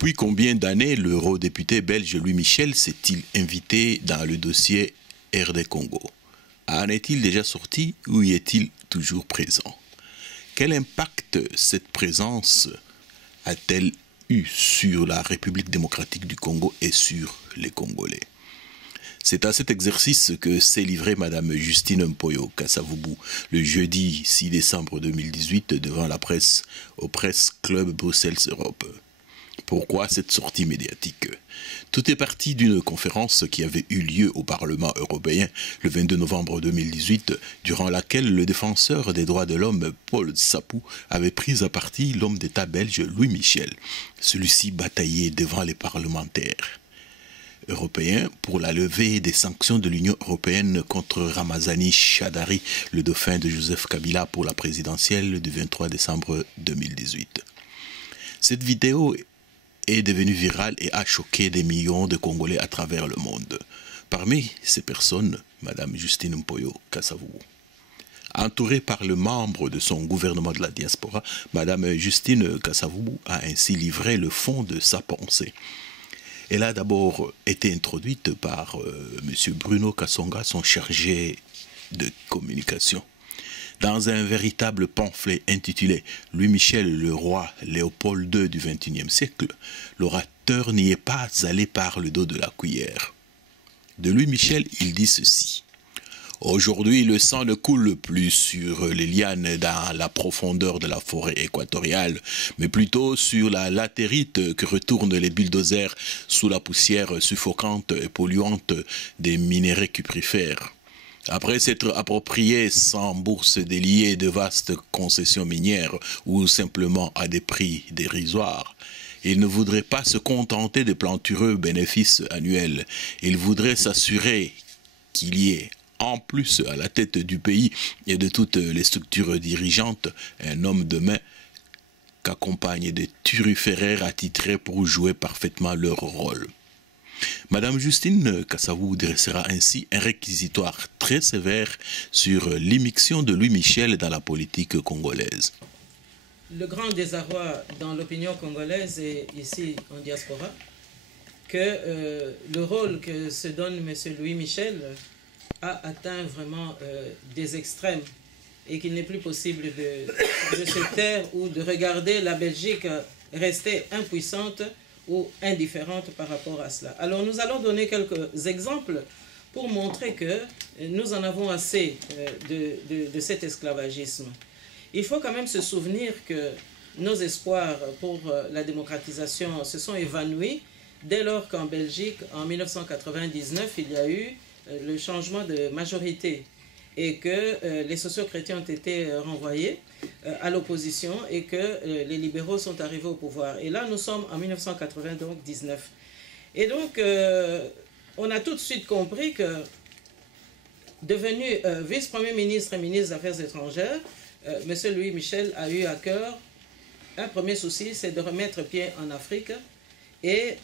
Depuis combien d'années l'eurodéputé belge Louis Michel s'est-il invité dans le dossier RD Congo? En est-il déjà sorti ou y est-il toujours présent? Quel impact cette présence a-t-elle eu sur la République démocratique du Congo et sur les Congolais? C'est à cet exercice que s'est livrée Mme Justine Mpoyo Kassavubu le jeudi 6 décembre 2018 devant la presse au Presse Club Bruxelles Europe. Pourquoi cette sortie médiatique? Tout est parti d'une conférence qui avait eu lieu au Parlement européen le 22 novembre 2018, durant laquelle le défenseur des droits de l'homme Paul Sapou avait pris à partie l'homme d'État belge Louis Michel. Celui-ci bataillait devant les parlementaires européens pour la levée des sanctions de l'Union européenne contre Ramazani Chadari, le dauphin de Joseph Kabila pour la présidentielle du 23 décembre 2018. Cette vidéo est devenue virale et a choqué des millions de Congolais à travers le monde. Parmi ces personnes, Mme Justine Mpoyo Kassavubu. Entourée par le membre de son gouvernement de la diaspora, Mme Justine Kassavubu a ainsi livré le fond de sa pensée. Elle a d'abord été introduite par M. Bruno Kassonga, son chargé de communication. Dans un véritable pamphlet intitulé « Louis Michel, le roi Léopold II du XXIe siècle », l'orateur n'y est pas allé par le dos de la cuillère. De Louis Michel, il dit ceci. Aujourd'hui, le sang ne coule plus sur les lianes dans la profondeur de la forêt équatoriale, mais plutôt sur la latérite que retournent les bulldozers sous la poussière suffocante et polluante des minéraux cuprifères. Après s'être approprié sans bourse déliée de vastes concessions minières ou simplement à des prix dérisoires, il ne voudrait pas se contenter de plantureux bénéfices annuels. Il voudrait s'assurer qu'il y ait, en plus à la tête du pays et de toutes les structures dirigeantes, un homme de main qu'accompagnent des turiféraires attitrés pour jouer parfaitement leur rôle. Mme Justine Kassavubu dressera ainsi un réquisitoire très sévère sur l'immixtion de Louis Michel dans la politique congolaise. Le grand désarroi dans l'opinion congolaise et ici en diaspora, que le rôle que se donne M. Louis Michel a atteint vraiment des extrêmes et qu'il n'est plus possible de se taire ou de regarder la Belgique rester impuissante ou indifférente par rapport à cela. Alors nous allons donner quelques exemples pour montrer que nous en avons assez de cet esclavagisme. Il faut quand même se souvenir que nos espoirs pour la démocratisation se sont évanouis dès lors qu'en Belgique, en 1999, il y a eu le changement de majorité et que les socio-chrétiens ont été renvoyés à l'opposition et que les libéraux sont arrivés au pouvoir. Et là, nous sommes en 1999. Et donc, on a tout de suite compris que, devenu vice-premier ministre et ministre des Affaires étrangères, M. Louis Michel a eu à cœur, un premier souci, c'est de remettre pied en Afrique. Et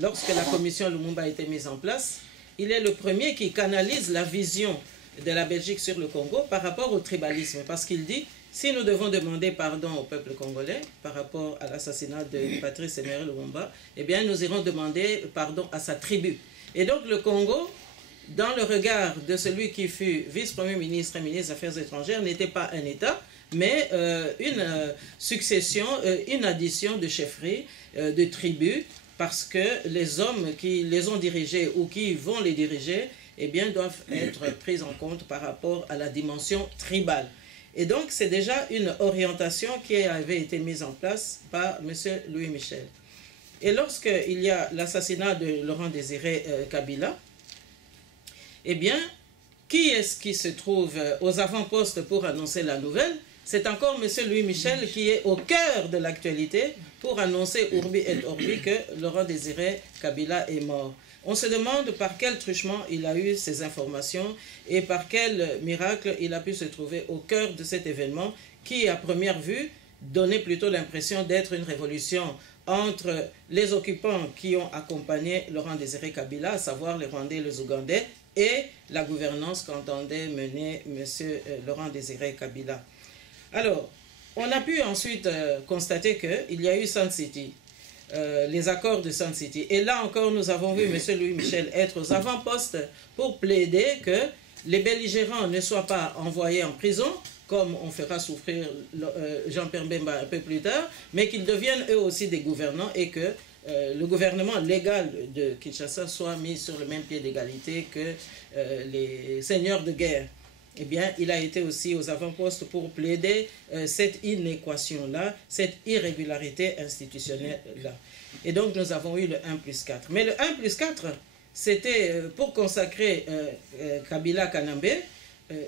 lorsque la commission Lumumba a été mise en place, il est le premier qui canalise la vision de la Belgique sur le Congo par rapport au tribalisme. Parce qu'il dit, si nous devons demander pardon au peuple congolais par rapport à l'assassinat de Patrice Emery Lumumba, eh bien nous irons demander pardon à sa tribu. Et donc le Congo, dans le regard de celui qui fut vice-premier ministre et ministre des Affaires étrangères, n'était pas un État, mais une succession, une addition de chefferies, de tribus, parce que les hommes qui les ont dirigés ou qui vont les diriger, eh bien, doivent être pris en compte par rapport à la dimension tribale. Et donc, c'est déjà une orientation qui avait été mise en place par M. Louis Michel. Et lorsqu'il y a l'assassinat de Laurent Désiré Kabila, eh bien, qui est-ce qui se trouve aux avant-postes pour annoncer la nouvelle? C'est encore M. Louis Michel qui est au cœur de l'actualité pour annoncer Urbi et Orbi que Laurent Désiré Kabila est mort. On se demande par quel truchement il a eu ces informations et par quel miracle il a pu se trouver au cœur de cet événement qui, à première vue, donnait plutôt l'impression d'être une révolution entre les occupants qui ont accompagné Laurent Désiré Kabila, à savoir les Rwandais et les Ougandais, et la gouvernance qu'entendait mener M. Laurent Désiré Kabila. Alors, on a pu ensuite constater qu'il y a eu Sun City. les accords de Sun City. Et là encore, nous avons vu M. Louis Michel être aux avant-postes pour plaider que les belligérants ne soient pas envoyés en prison, comme on fera souffrir Jean-Pierre Bemba un peu plus tard, mais qu'ils deviennent eux aussi des gouvernants et que le gouvernement légal de Kinshasa soit mis sur le même pied d'égalité que les seigneurs de guerre. Eh bien, il a été aussi aux avant-postes pour plaider cette inéquation-là, cette irrégularité institutionnelle-là. Et donc, nous avons eu le 1+4. Mais le 1+4, c'était pour consacrer Kabila Kanambe,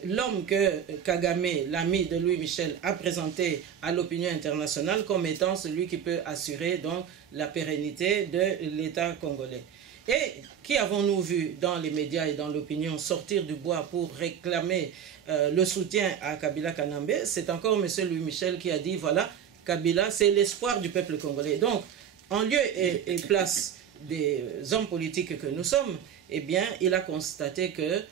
l'homme que Kagame, l'ami de Louis Michel, a présenté à l'opinion internationale comme étant celui qui peut assurer donc la pérennité de l'État congolais. Et qui avons-nous vu dans les médias et dans l'opinion sortir du bois pour réclamer le soutien à Kabila Kanambe? C'est encore M. Louis Michel qui a dit, voilà, Kabila, c'est l'espoir du peuple congolais. Donc, en lieu et place des hommes politiques que nous sommes, eh bien, il a constaté que,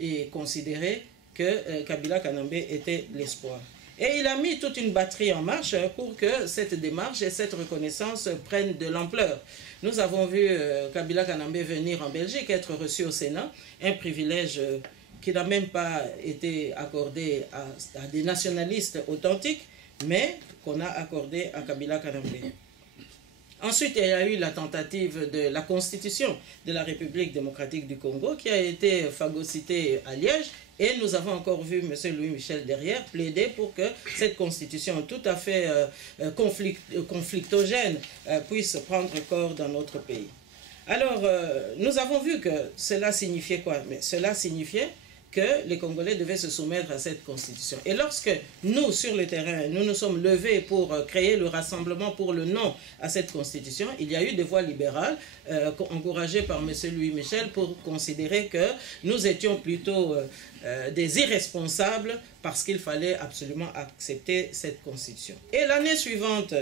et considéré que Kabila Kanambe était l'espoir. Et il a mis toute une batterie en marche pour que cette démarche et cette reconnaissance prennent de l'ampleur. Nous avons vu Kabila Kanambe venir en Belgique, être reçu au Sénat, un privilège qui n'a même pas été accordé à des nationalistes authentiques, mais qu'on a accordé à Kabila Kanambe. Ensuite, il y a eu la tentative de la constitution de la République démocratique du Congo qui a été phagocytée à Liège. Et nous avons encore vu M. Louis Michel derrière plaider pour que cette constitution tout à fait conflictogène puisse prendre corps dans notre pays. Alors, nous avons vu que cela signifiait quoi? Mais cela signifiait que les Congolais devaient se soumettre à cette constitution. Et lorsque nous, sur le terrain, nous nous sommes levés pour créer le rassemblement pour le non à cette constitution, il y a eu des voix libérales encouragées par M. Louis Michel pour considérer que nous étions plutôt des irresponsables parce qu'il fallait absolument accepter cette constitution. Et l'année suivante,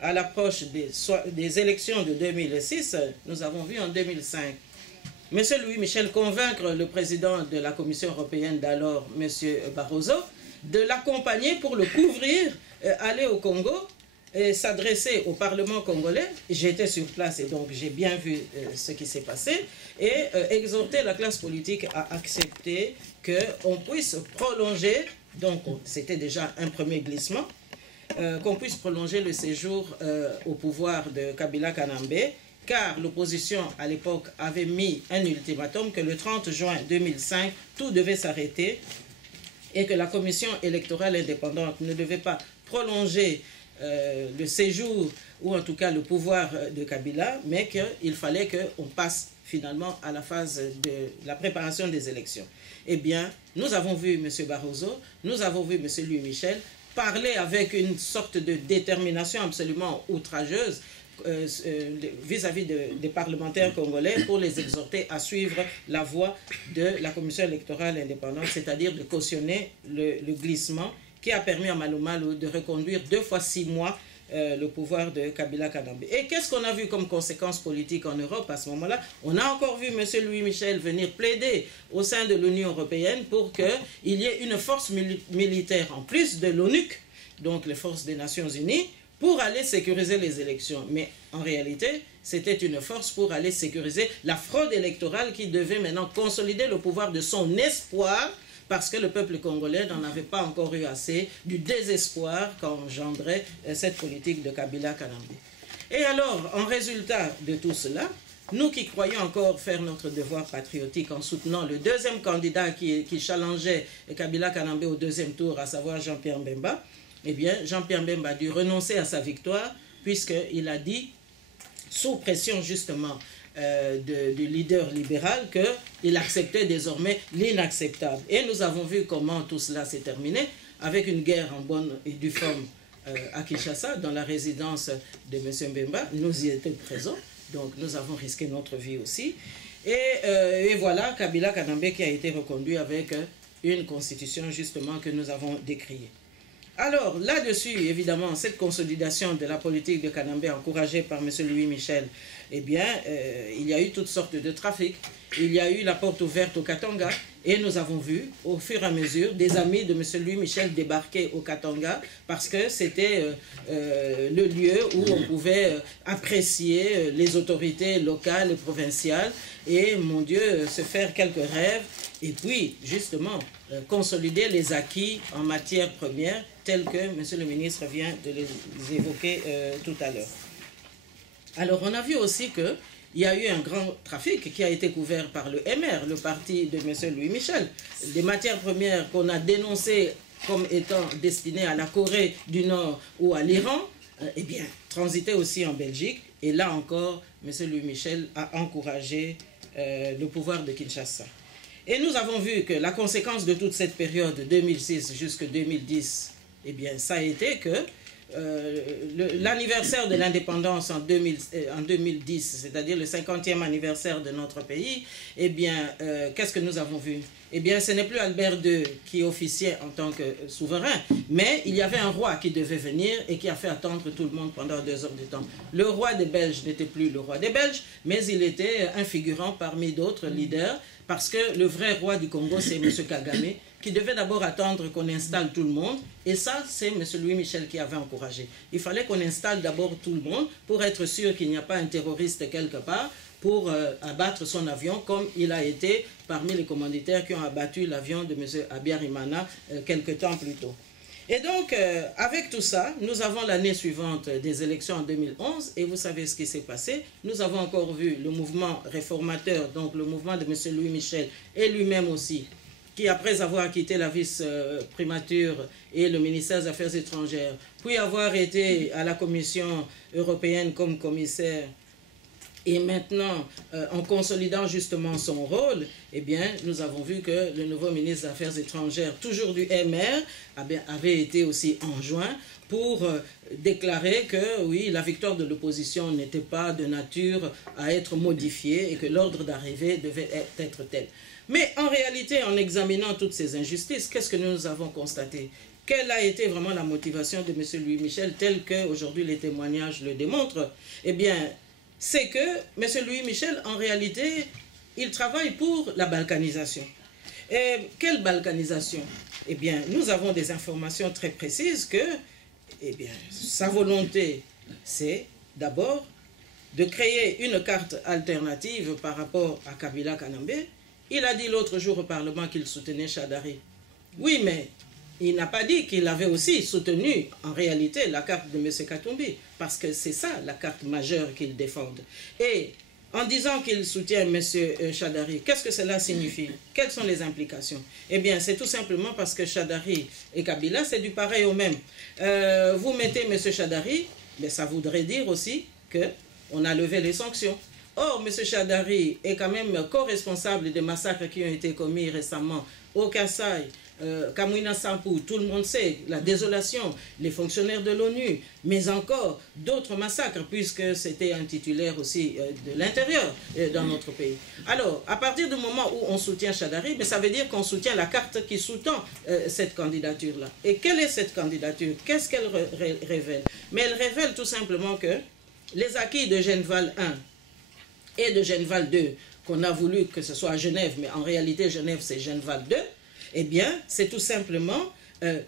à l'approche des élections de 2006, nous avons vu en 2005, M. Louis Michel convaincre le président de la Commission européenne d'alors, M. Barroso, de l'accompagner pour le couvrir, aller au Congo et s'adresser au Parlement congolais. J'étais sur place et donc j'ai bien vu ce qui s'est passé et exhorter la classe politique à accepter qu'on puisse prolonger, donc c'était déjà un premier glissement, qu'on puisse prolonger le séjour au pouvoir de Kabila Kanambe, car l'opposition à l'époque avait mis un ultimatum que le 30 juin 2005, tout devait s'arrêter et que la commission électorale indépendante ne devait pas prolonger le séjour ou en tout cas le pouvoir de Kabila, mais qu'il fallait qu'on passe finalement à la phase de la préparation des élections. Eh bien, nous avons vu M. Barroso, nous avons vu M. Louis Michel parler avec une sorte de détermination absolument outrageuse vis-à-vis des parlementaires congolais pour les exhorter à suivre la voie de la commission électorale indépendante, c'est-à-dire de cautionner le glissement qui a permis à Malo Malo de reconduire 2 fois 6 mois le pouvoir de Kabila Kanambe. Et qu'est-ce qu'on a vu comme conséquence politique en Europe à ce moment-là? On a encore vu M. Louis Michel venir plaider au sein de l'Union européenne pour qu'il y ait une force militaire en plus de l'ONUC, donc les forces des Nations Unies, pour aller sécuriser les élections. Mais en réalité, c'était une force pour aller sécuriser la fraude électorale qui devait maintenant consolider le pouvoir de son espoir, parce que le peuple congolais n'en avait pas encore eu assez du désespoir qu'engendrait cette politique de Kabila Kanambe. Et alors, en résultat de tout cela, nous qui croyons encore faire notre devoir patriotique en soutenant le deuxième candidat qui challengeait Kabila Kanambe au 2e tour, à savoir Jean-Pierre Bemba, eh bien, Jean-Pierre Bemba a dû renoncer à sa victoire, puisqu'il a dit, sous pression justement du leader libéral, qu'il acceptait désormais l'inacceptable. Et nous avons vu comment tout cela s'est terminé, avec une guerre en bonne et due forme à Kinshasa, dans la résidence de M. Bemba. Nous y étions présents, donc nous avons risqué notre vie aussi. Et voilà Kabila Kanambe qui a été reconduit avec une constitution justement que nous avons décriée. Alors, là-dessus, évidemment, cette consolidation de la politique de Kanambe encouragée par M. Louis Michel, eh bien, il y a eu toutes sortes de trafics. Il y a eu la porte ouverte au Katanga Et nous avons vu, au fur et à mesure, des amis de M. Louis Michel débarquer au Katanga parce que c'était le lieu où on pouvait apprécier les autorités locales et provinciales et, mon Dieu, se faire quelques rêves et puis, justement, consolider les acquis en matière première tels que M. le ministre vient de les évoquer tout à l'heure. Alors, on a vu aussi qu'il y a eu un grand trafic qui a été couvert par le MR, le parti de M. Louis Michel. Des matières premières qu'on a dénoncées comme étant destinées à la Corée du Nord ou à l'Iran, eh bien, transitaient aussi en Belgique. Et là encore, M. Louis Michel a encouragé le pouvoir de Kinshasa. Et nous avons vu que la conséquence de toute cette période, 2006 jusqu'en 2010, eh bien, ça a été que l'anniversaire de l'indépendance en 2010, c'est-à-dire le 50e anniversaire de notre pays, eh bien, qu'est-ce que nous avons vu? Eh bien, ce n'est plus Albert II qui officiait en tant que souverain, mais il y avait un roi qui devait venir et qui a fait attendre tout le monde pendant 2 heures de temps. Le roi des Belges n'était plus le roi des Belges, mais il était un figurant parmi d'autres leaders, parce que le vrai roi du Congo, c'est M. Kagame, qui devait d'abord attendre qu'on installe tout le monde. Et ça, c'est M. Louis Michel qui avait encouragé. Il fallait qu'on installe d'abord tout le monde pour être sûr qu'il n'y a pas un terroriste quelque part pour abattre son avion, comme il a été parmi les commanditaires qui ont abattu l'avion de M. Abiyarimana quelque temps plus tôt. Et donc, avec tout ça, nous avons l'année suivante des élections en 2011, et vous savez ce qui s'est passé. Nous avons encore vu le mouvement réformateur, donc le mouvement de M. Louis Michel, et lui-même aussi, qui après avoir quitté la vice-primature et le ministère des Affaires étrangères, puis avoir été à la Commission européenne comme commissaire, et maintenant, en consolidant justement son rôle, eh bien, nous avons vu que le nouveau ministre des Affaires étrangères, toujours du MR, avait été aussi enjoint pour déclarer que, oui, la victoire de l'opposition n'était pas de nature à être modifiée et que l'ordre d'arrivée devait être tel. Mais en réalité, en examinant toutes ces injustices, qu'est-ce que nous avons constaté? Quelle a été vraiment la motivation de M. Louis Michel, tel qu'aujourd'hui les témoignages le démontrent? Eh bien, c'est que M. Louis Michel, en réalité, il travaille pour la balkanisation. Et quelle balkanisation? Eh bien, nous avons des informations très précises que, eh bien, sa volonté, c'est d'abord de créer une carte alternative par rapport à Kabila Kanambe. Il a dit l'autre jour au Parlement qu'il soutenait Chadari. Oui, mais il n'a pas dit qu'il avait aussi soutenu, en réalité, la carte de M. Katumbi, parce que c'est ça, la carte majeure qu'il défend. Et en disant qu'il soutient M. Chadari, qu'est-ce que cela signifie? Quelles sont les implications? Eh bien, c'est tout simplement parce que Chadari et Kabila, c'est du pareil au même. Vous mettez M. Chadari, mais ça voudrait dire aussi qu'on a levé les sanctions. Or, M. Chadari est quand même co-responsable des massacres qui ont été commis récemment au Kasaï, Kamwina Sampou, tout le monde sait, la désolation, les fonctionnaires de l'ONU, mais encore d'autres massacres, puisque c'était un titulaire aussi de l'intérieur dans notre pays. Alors, à partir du moment où on soutient Chadari, mais ça veut dire qu'on soutient la carte qui sous-tend cette candidature-là. Et quelle est cette candidature? Qu'est-ce qu'elle révèle? Mais elle révèle tout simplement que les acquis de Genval 1 et de Genval 2, qu'on a voulu que ce soit à Genève, mais en réalité Genève c'est Genval 2, eh bien c'est tout simplement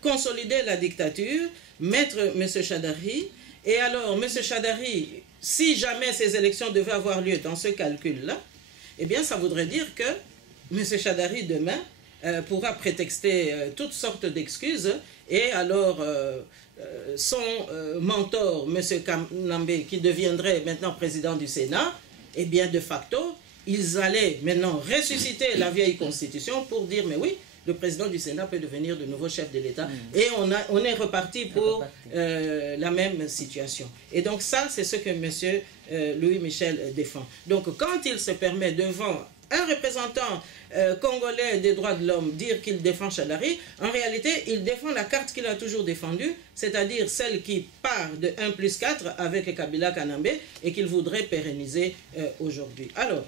consolider la dictature, mettre M. Chadari, et alors M. Chadari, si jamais ces élections devaient avoir lieu dans ce calcul-là, eh bien ça voudrait dire que M. Chadari demain pourra prétexter toutes sortes d'excuses, et alors son mentor, M. Kanambe, qui deviendrait maintenant président du Sénat, eh bien, de facto, ils allaient maintenant ressusciter la vieille constitution pour dire, mais oui, le président du Sénat peut devenir de nouveau chef de l'État. Et on est reparti pour la même situation. Et donc ça, c'est ce que M. Louis Michel défend. Donc quand il se permet devant un représentant congolais des droits de l'homme dire qu'il défend Chadari, en réalité, il défend la carte qu'il a toujours défendue, c'est-à-dire celle qui part de 1+4 avec Kabila Kanambe et qu'il voudrait pérenniser aujourd'hui. Alors,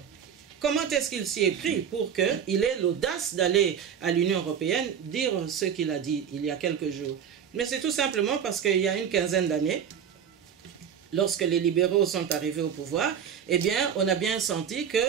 comment est-ce qu'il s'y est pris pour qu'il ait l'audace d'aller à l'Union européenne dire ce qu'il a dit il y a quelques jours? Mais c'est tout simplement parce qu'il y a une quinzaine d'années, lorsque les libéraux sont arrivés au pouvoir, eh bien, on a bien senti que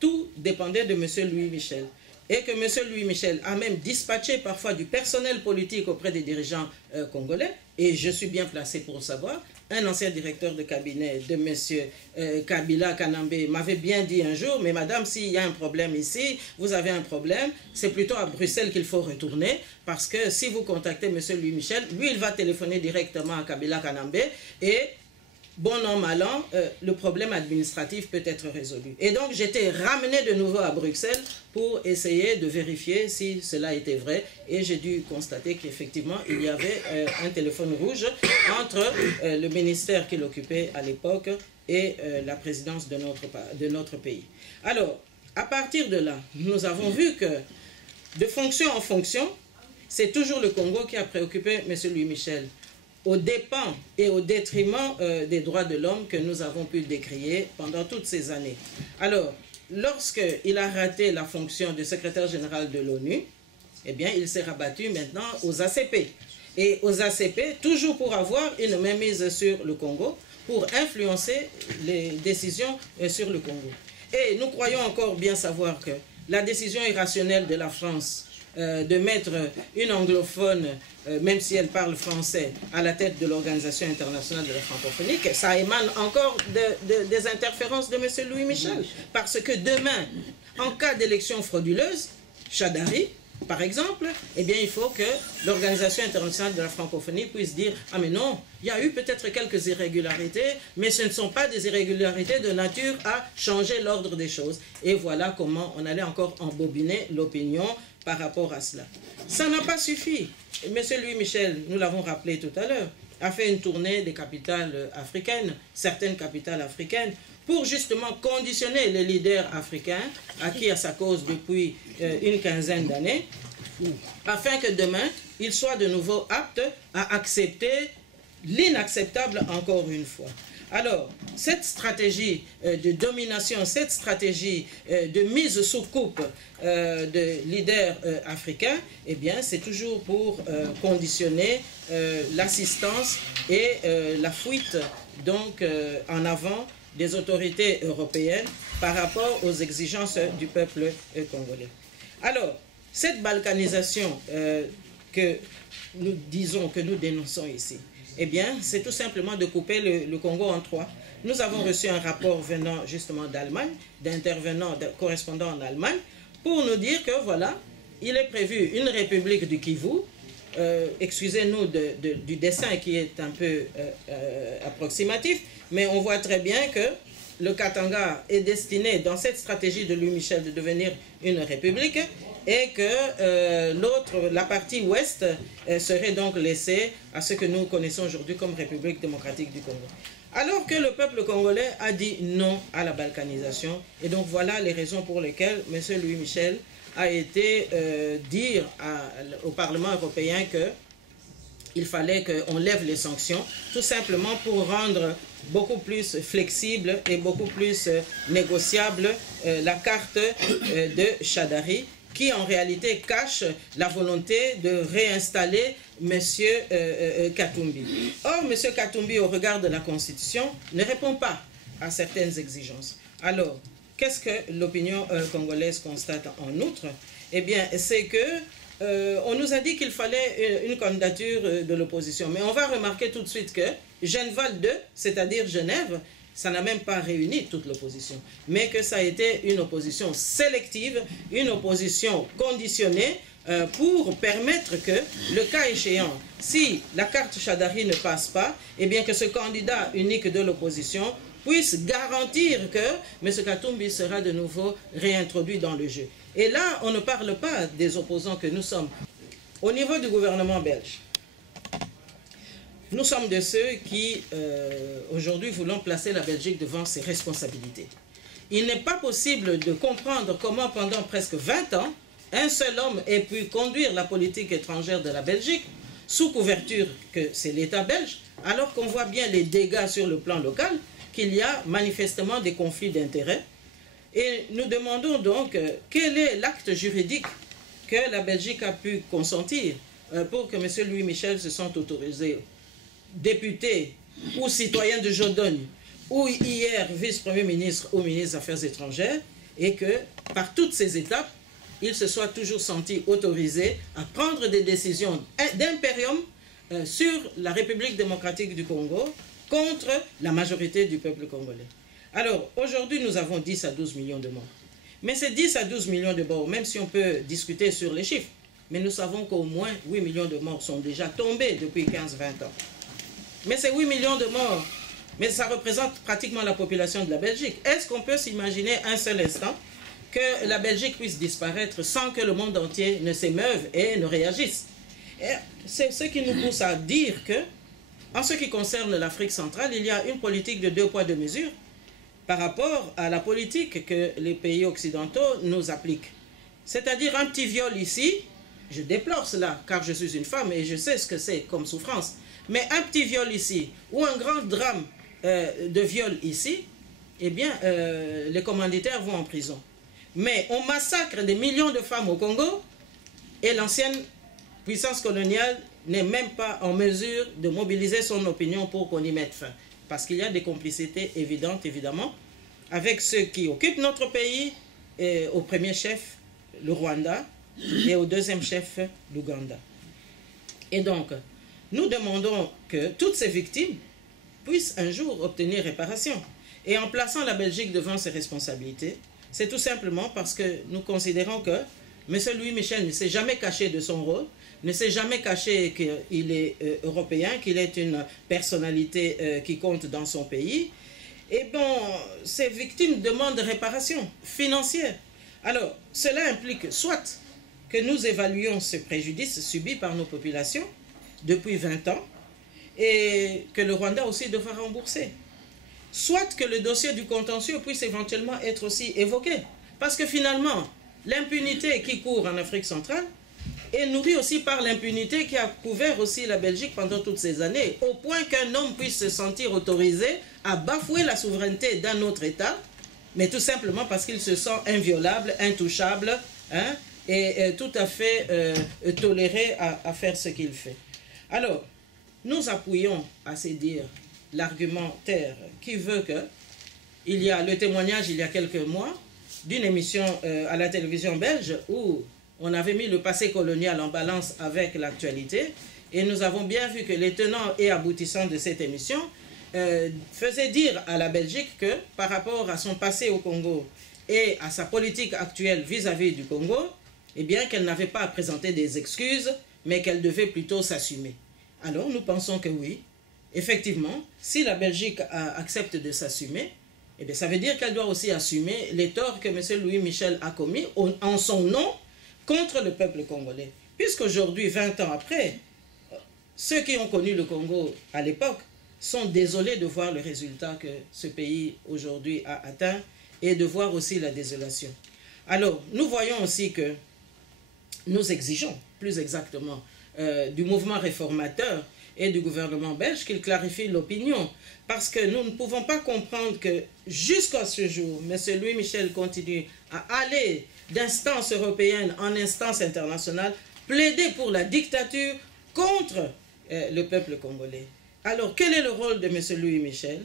tout dépendait de M. Louis Michel. et que M. Louis Michel a même dispatché parfois du personnel politique auprès des dirigeants congolais, et je suis bien placé pour savoir, un ancien directeur de cabinet de M. Kabila Kanambe m'avait bien dit un jour, mais madame, s'il y a un problème ici, vous avez un problème, c'est plutôt à Bruxelles qu'il faut retourner, parce que si vous contactez M. Louis Michel, lui, il va téléphoner directement à Kabila Kanambe, et bon an, mal an, le problème administratif peut être résolu. Et donc, j'étais ramené de nouveau à Bruxelles pour essayer de vérifier si cela était vrai. Et j'ai dû constater qu'effectivement, il y avait un téléphone rouge entre le ministère qu'il occupait à l'époque et la présidence de notre pays. Alors, à partir de là, nous avons vu que de fonction en fonction, c'est toujours le Congo qui a préoccupé M. Louis Michel, aux dépens et au détriment des droits de l'homme que nous avons pu décrier pendant toutes ces années. Alors, lorsqu'il a raté la fonction de secrétaire général de l'ONU, eh bien, il s'est rabattu maintenant aux ACP. Et aux ACP, toujours pour avoir une mainmise sur le Congo, pour influencer les décisions sur le Congo. Et nous croyons encore bien savoir que la décision irrationnelle de la France de mettre une anglophone, même si elle parle français, à la tête de l'Organisation internationale de la francophonie, que ça émane encore des interférences de M. Louis Michel. Parce que demain, en cas d'élection frauduleuse, Chadari, par exemple, eh bien, il faut que l'Organisation internationale de la francophonie puisse dire « Ah mais non, il y a eu peut-être quelques irrégularités, mais ce ne sont pas des irrégularités de nature à changer l'ordre des choses. » Et voilà comment on allait encore embobiner l'opinion par rapport à cela. Ça n'a pas suffi. M. Louis Michel, nous l'avons rappelé tout à l'heure, a fait une tournée des capitales africaines, certaines capitales africaines, pour justement conditionner les leaders africains, acquis à sa cause depuis une quinzaine d'années, afin que demain, ils soient de nouveau aptes à accepter l'inacceptable encore une fois. Alors, cette stratégie de domination, cette stratégie de mise sous coupe de leaders africains, eh bien, c'est toujours pour conditionner l'assistance et la fuite donc en avant des autorités européennes par rapport aux exigences du peuple congolais. Alors, cette balkanisation que nous disons, que nous dénonçons ici, eh bien, c'est tout simplement de couper le Congo en trois. Nous avons reçu un rapport venant justement d'Allemagne, d'intervenants, de correspondants en Allemagne, pour nous dire que voilà, il est prévu une république du Kivu. Excusez-nous du dessin qui est un peu approximatif, mais on voit très bien que le Katanga est destiné, dans cette stratégie de Louis Michel, de devenir une république, et que la partie ouest serait donc laissée à ce que nous connaissons aujourd'hui comme République démocratique du Congo. Alors que le peuple congolais a dit non à la balkanisation, et donc voilà les raisons pour lesquelles M. Louis Michel a été dire au Parlement européen qu'il fallait qu'on lève les sanctions, tout simplement pour rendre beaucoup plus flexible et beaucoup plus négociable la carte de Chadari, qui en réalité cache la volonté de réinstaller M. Katumbi. Or, M. Katumbi, au regard de la Constitution, ne répond pas à certaines exigences. Alors, qu'est-ce que l'opinion congolaise constate en outre? Eh bien, c'est que on nous a dit qu'il fallait une candidature de l'opposition. Mais on va remarquer tout de suite que Genval 2, c'est-à-dire Genève, ça n'a même pas réuni toute l'opposition, mais que ça a été une opposition sélective, une opposition conditionnée pour permettre que, le cas échéant, si la carte Chadari ne passe pas, eh bien que ce candidat unique de l'opposition puisse garantir que M. Katumbi sera de nouveau réintroduit dans le jeu. Et là, on ne parle pas des opposants que nous sommes. Au niveau du gouvernement belge, nous sommes de ceux qui, aujourd'hui, voulons placer la Belgique devant ses responsabilités. Il n'est pas possible de comprendre comment, pendant presque 20 ans, un seul homme ait pu conduire la politique étrangère de la Belgique, sous couverture que c'est l'État belge, alors qu'on voit bien les dégâts sur le plan local, qu'il y a manifestement des conflits d'intérêts. Et nous demandons donc quel est l'acte juridique que la Belgique a pu consentir pour que M. Louis Michel se sente autorisé, député ou citoyen de Jodogne, ou hier vice-premier ministre ou ministre des Affaires étrangères, et que par toutes ces étapes, il se soit toujours senti autorisé à prendre des décisions d'impérium sur la République démocratique du Congo contre la majorité du peuple congolais. Alors, aujourd'hui, nous avons 10 à 12 millions de morts. Mais ces 10 à 12 millions de morts, même si on peut discuter sur les chiffres, mais nous savons qu'au moins 8 millions de morts sont déjà tombés depuis 15-20 ans. Mais ces 8 millions de morts, mais ça représente pratiquement la population de la Belgique. Est-ce qu'on peut s'imaginer un seul instant que la Belgique puisse disparaître sans que le monde entier ne s'émeuve et ne réagisse? C'est ce qui nous pousse à dire que, en ce qui concerne l'Afrique centrale, il y a une politique de 2 poids 2 mesures par rapport à la politique que les pays occidentaux nous appliquent. C'est-à-dire un petit viol ici, je déplore cela car je suis une femme et je sais ce que c'est comme souffrance, mais un petit viol ici ou un grand drame de viol ici, eh bien les commanditaires vont en prison. Mais on massacre des millions de femmes au Congo et l'ancienne puissance coloniale n'est même pas en mesure de mobiliser son opinion pour qu'on y mette fin. Parce qu'il y a des complicités évidentes, évidemment, avec ceux qui occupent notre pays, et au premier chef, le Rwanda, et au deuxième chef, l'Ouganda. Et donc, nous demandons que toutes ces victimes puissent un jour obtenir réparation. Et en plaçant la Belgique devant ses responsabilités, c'est tout simplement parce que nous considérons que M. Louis Michel ne s'est jamais caché de son rôle, ne s'est jamais caché qu'il est européen, qu'il est une personnalité qui compte dans son pays. Et bon, ces victimes demandent réparation financière. Alors, cela implique soit que nous évaluions ce préjudice subi par nos populations depuis 20 ans et que le Rwanda aussi devra rembourser. Soit que le dossier du contentieux puisse éventuellement être aussi évoqué. Parce que finalement, l'impunité qui court en Afrique centrale est nourrie aussi par l'impunité qui a couvert aussi la Belgique pendant toutes ces années, au point qu'un homme puisse se sentir autorisé à bafouer la souveraineté d'un autre État, mais tout simplement parce qu'il se sent inviolable, intouchable, hein, et tout à fait toléré à faire ce qu'il fait. Alors, nous appuyons, à ces dires, l'argumentaire qui veut que il y a le témoignage il y a quelques mois d'une émission à la télévision belge où on avait mis le passé colonial en balance avec l'actualité et nous avons bien vu que les tenants et aboutissants de cette émission faisaient dire à la Belgique que par rapport à son passé au Congo et à sa politique actuelle vis-à-vis du Congo, eh bien qu'elle n'avait pas à présenter des excuses, mais qu'elle devait plutôt s'assumer. Alors nous pensons que oui, effectivement, si la Belgique accepte de s'assumer, eh bien, ça veut dire qu'elle doit aussi assumer les torts que M. Louis Michel a commis en son nom contre le peuple congolais. Puisqu'aujourd'hui, 20 ans après, ceux qui ont connu le Congo à l'époque sont désolés de voir le résultat que ce pays aujourd'hui a atteint et de voir aussi la désolation. Alors, nous voyons aussi que nous exigeons, plus exactement, du mouvement réformateur et du gouvernement belge qu'il clarifie l'opinion. Parce que nous ne pouvons pas comprendre que jusqu'à ce jour, M. Louis Michel continue à aller d'instance européenne en instance internationale, plaider pour la dictature contre le peuple congolais. Alors, quel est le rôle de M. Louis Michel?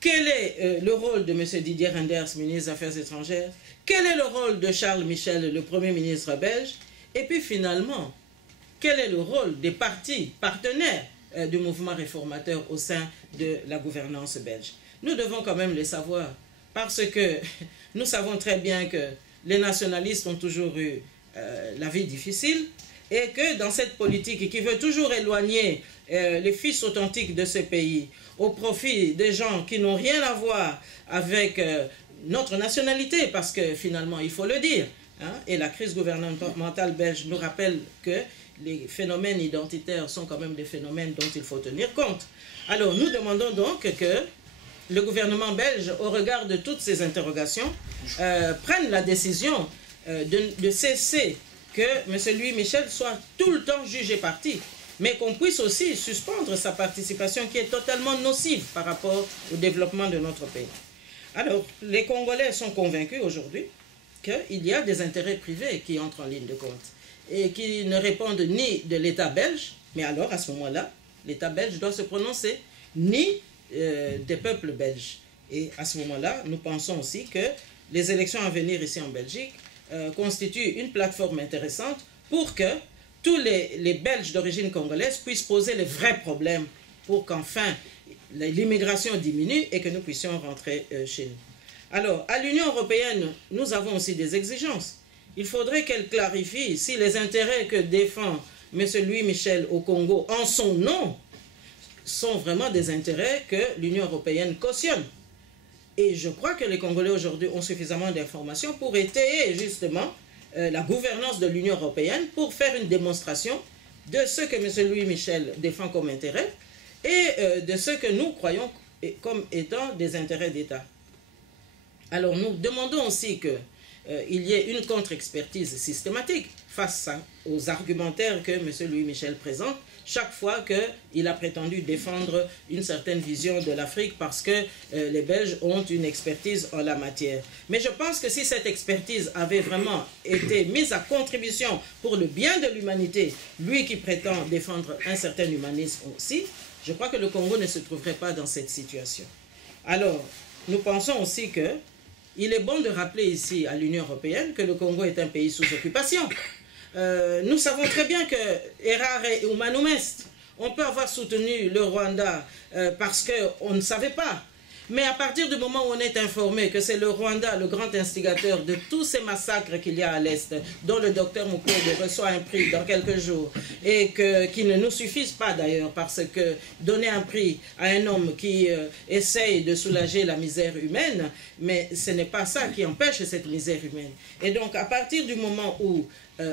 Quel est le rôle de M. Didier Reynders, ministre des Affaires étrangères? Quel est le rôle de Charles Michel, le Premier ministre belge? Et puis finalement, quel est le rôle des partis partenaires du mouvement réformateur au sein de la gouvernance belge? Nous devons quand même les savoir, parce que nous savons très bien que les nationalistes ont toujours eu la vie difficile, et que dans cette politique qui veut toujours éloigner les fils authentiques de ce pays au profit des gens qui n'ont rien à voir avec notre nationalité, parce que finalement, il faut le dire, hein, et la crise gouvernementale belge nous rappelle que les phénomènes identitaires sont quand même des phénomènes dont il faut tenir compte. Alors, nous demandons donc que le gouvernement belge, au regard de toutes ces interrogations, prenne la décision de cesser que M. Louis Michel soit tout le temps jugé parti, mais qu'on puisse aussi suspendre sa participation qui est totalement nocive par rapport au développement de notre pays. Alors, les Congolais sont convaincus aujourd'hui qu'il y a des intérêts privés qui entrent en ligne de compte et qui ne répondent ni de l'État belge, mais alors à ce moment-là, l'État belge doit se prononcer, ni des peuples belges. Et à ce moment-là, nous pensons aussi que les élections à venir ici en Belgique constitue une plateforme intéressante pour que tous les Belges d'origine congolaise puissent poser les vrais problèmes pour qu'enfin l'immigration diminue et que nous puissions rentrer chez nous. Alors, à l'Union européenne, nous avons aussi des exigences. Il faudrait qu'elle clarifie si les intérêts que défend M. Louis Michel au Congo en son nom sont vraiment des intérêts que l'Union européenne cautionne. Et je crois que les Congolais aujourd'hui ont suffisamment d'informations pour étayer justement la gouvernance de l'Union européenne pour faire une démonstration de ce que M. Louis Michel défend comme intérêt et de ce que nous croyons comme étant des intérêts d'État. Alors nous demandons aussi qu'il y ait une contre-expertise systématique face aux argumentaires que M. Louis Michel présente chaque fois qu'il a prétendu défendre une certaine vision de l'Afrique parce que les Belges ont une expertise en la matière. Mais je pense que si cette expertise avait vraiment été mise à contribution pour le bien de l'humanité, lui qui prétend défendre un certain humanisme aussi, je crois que le Congo ne se trouverait pas dans cette situation. Alors, nous pensons aussi qu'il est bon de rappeler ici à l'Union européenne que le Congo est un pays sous occupation. Nous savons très bien que errare humanum est. On peut avoir soutenu le Rwanda parce qu'on ne savait pas. Mais à partir du moment où on est informé que c'est le Rwanda le grand instigateur de tous ces massacres qu'il y a à l'Est, dont le docteur Mukwege reçoit un prix dans quelques jours, et qui ne nous suffisent pas d'ailleurs, parce que donner un prix à un homme qui essaye de soulager la misère humaine, mais ce n'est pas ça qui empêche cette misère humaine. Et donc à partir du moment où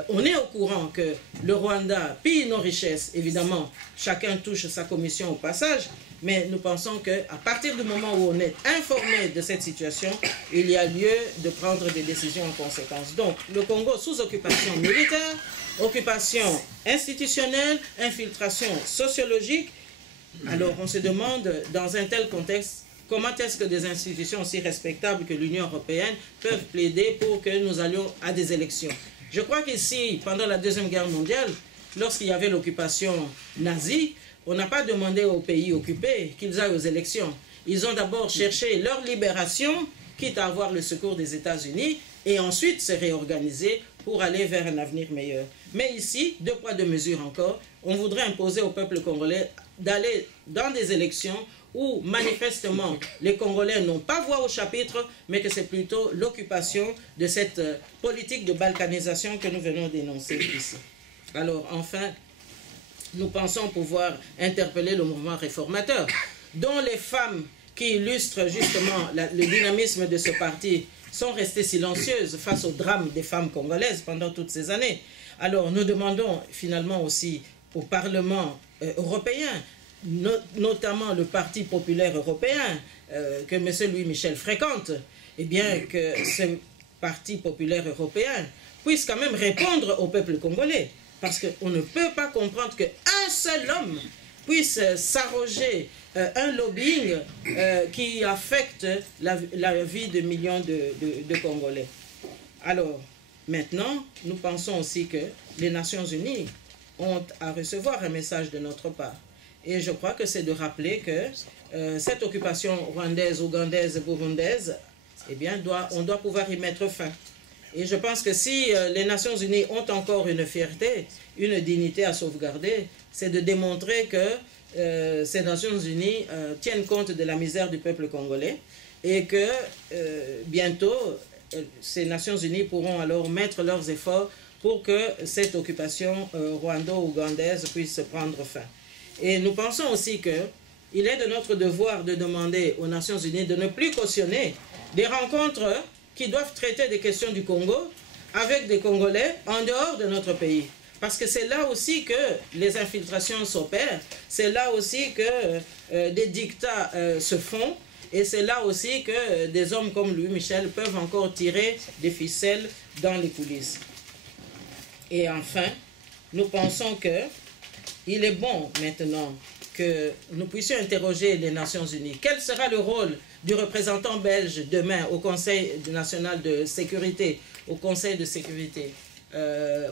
on est au courant que le Rwanda pille nos richesses, évidemment, chacun touche sa commission au passage, mais nous pensons qu'à partir du moment où on est informé de cette situation, il y a lieu de prendre des décisions en conséquence. Donc, le Congo sous occupation militaire, occupation institutionnelle, infiltration sociologique. Alors, on se demande, dans un tel contexte, comment est-ce que des institutions aussi respectables que l'Union européenne peuvent plaider pour que nous allions à des élections? Je crois qu'ici, pendant la Deuxième Guerre mondiale, lorsqu'il y avait l'occupation nazie, on n'a pas demandé aux pays occupés qu'ils aillent aux élections. Ils ont d'abord cherché leur libération, quitte à avoir le secours des États-Unis, et ensuite se réorganiser pour aller vers un avenir meilleur. Mais ici, deux poids, deux mesures encore, on voudrait imposer au peuple congolais d'aller dans des élections où manifestement les Congolais n'ont pas voix au chapitre, mais que c'est plutôt l'occupation de cette politique de balkanisation que nous venons d'énoncer ici. Alors enfin, nous pensons pouvoir interpeller le mouvement réformateur, dont les femmes qui illustrent justement le dynamisme de ce parti sont restées silencieuses face au drame des femmes congolaises pendant toutes ces années. Alors nous demandons finalement aussi au Parlement européen, notamment le Parti populaire européen que M. Louis Michel fréquente, eh bien que ce Parti populaire européen puisse quand même répondre au peuple congolais. Parce qu'on ne peut pas comprendre qu'un seul homme puisse s'arroger un lobbying qui affecte la vie de millions de Congolais. Alors, maintenant, nous pensons aussi que les Nations Unies ont à recevoir un message de notre part. Et je crois que c'est de rappeler que cette occupation rwandaise, ougandaise, burundaise, eh bien, on doit pouvoir y mettre fin. Et je pense que si les Nations Unies ont encore une fierté, une dignité à sauvegarder, c'est de démontrer que ces Nations Unies tiennent compte de la misère du peuple congolais et que bientôt, ces Nations Unies pourront alors mettre leurs efforts pour que cette occupation rwando-ougandaise puisse prendre fin. Et nous pensons aussi qu'il est de notre devoir de demander aux Nations Unies de ne plus cautionner des rencontres qui doivent traiter des questions du Congo avec des Congolais en dehors de notre pays. Parce que c'est là aussi que les infiltrations s'opèrent, c'est là aussi que des dictats se font, et c'est là aussi que des hommes comme Louis Michel peuvent encore tirer des ficelles dans les coulisses. Et enfin, nous pensons qu'il est bon maintenant que nous puissions interroger les Nations Unies. Quel sera le rôle du représentant belge demain au Conseil national de sécurité, au Conseil de sécurité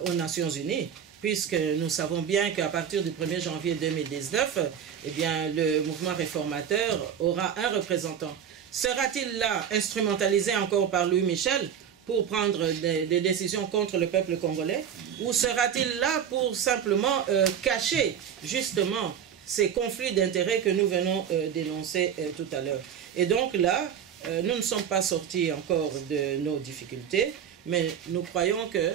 aux Nations Unies, puisque nous savons bien qu'à partir du 1er janvier 2019, eh bien, le mouvement réformateur aura un représentant. Sera-t-il là instrumentalisé encore par Louis Michel pour prendre des décisions contre le peuple congolais, ou sera-t-il là pour simplement cacher justement ces conflits d'intérêts que nous venons d'énoncer tout à l'heure? Et donc là, nous ne sommes pas sortis encore de nos difficultés, mais nous croyons que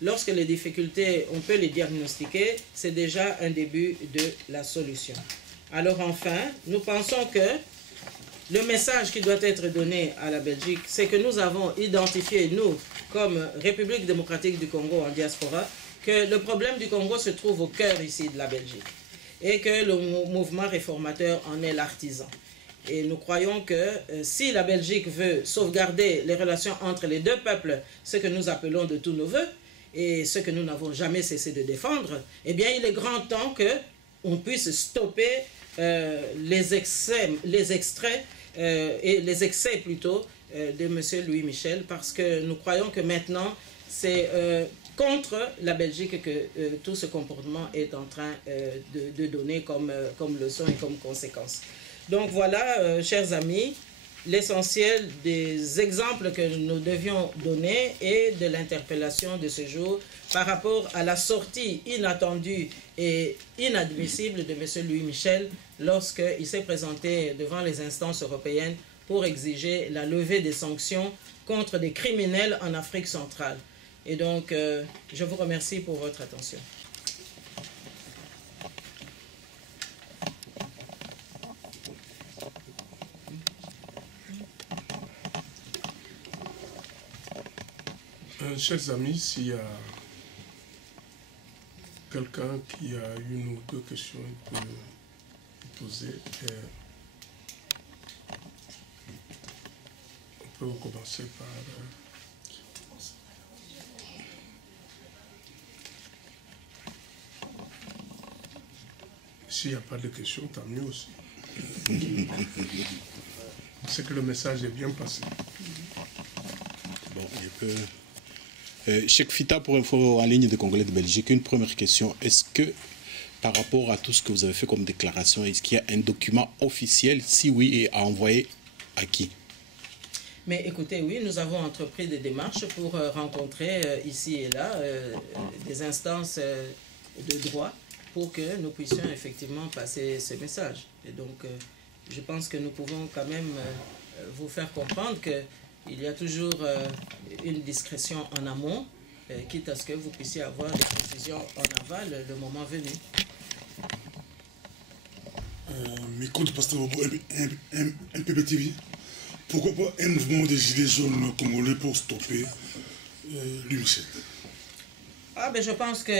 lorsque les difficultés, on peut les diagnostiquer, c'est déjà un début de la solution. Alors enfin, nous pensons que le message qui doit être donné à la Belgique, c'est que nous avons identifié, nous, comme République démocratique du Congo en diaspora, que le problème du Congo se trouve au cœur ici de la Belgique et que le mouvement réformateur en est l'artisan. Et nous croyons que si la Belgique veut sauvegarder les relations entre les deux peuples, ce que nous appelons de tous nos voeux, et ce que nous n'avons jamais cessé de défendre, eh bien il est grand temps qu'on puisse stopper les extraits et les excès plutôt de M. Louis Michel, parce que nous croyons que maintenant c'est contre la Belgique que tout ce comportement est en train de donner comme leçon et comme conséquence. Donc voilà, chers amis, l'essentiel des exemples que nous devions donner et de l'interpellation de ce jour par rapport à la sortie inattendue et inadmissible de M. Louis Michel lorsqu'il s'est présenté devant les instances européennes pour exiger la levée des sanctions contre des criminels en Afrique centrale. Et donc, je vous remercie pour votre attention. Chers amis, s'il y a quelqu'un qui a une ou deux questions, il peut poser. On peut commencer par... S'il n'y a pas de questions, tant mieux aussi. C'est que le message est bien passé. Bon, je peux... Cheikh Fita pour Info en ligne de Congolais de Belgique, une première question. Est-ce que par rapport à tout ce que vous avez fait comme déclaration, est-ce qu'il y a un document officiel? Si oui, et à envoyer à qui? Mais écoutez, oui, nous avons entrepris des démarches pour rencontrer ici et là des instances de droit pour que nous puissions effectivement passer ce message. Et donc, je pense que nous pouvons quand même vous faire comprendre que il y a toujours une discrétion en amont, quitte à ce que vous puissiez avoir des précisions en aval le moment venu. Micro du pasteur MPB TV. Pourquoi pas un mouvement des Gilets jaunes congolais pour stopper Louis Michel? Ah ben je pense que,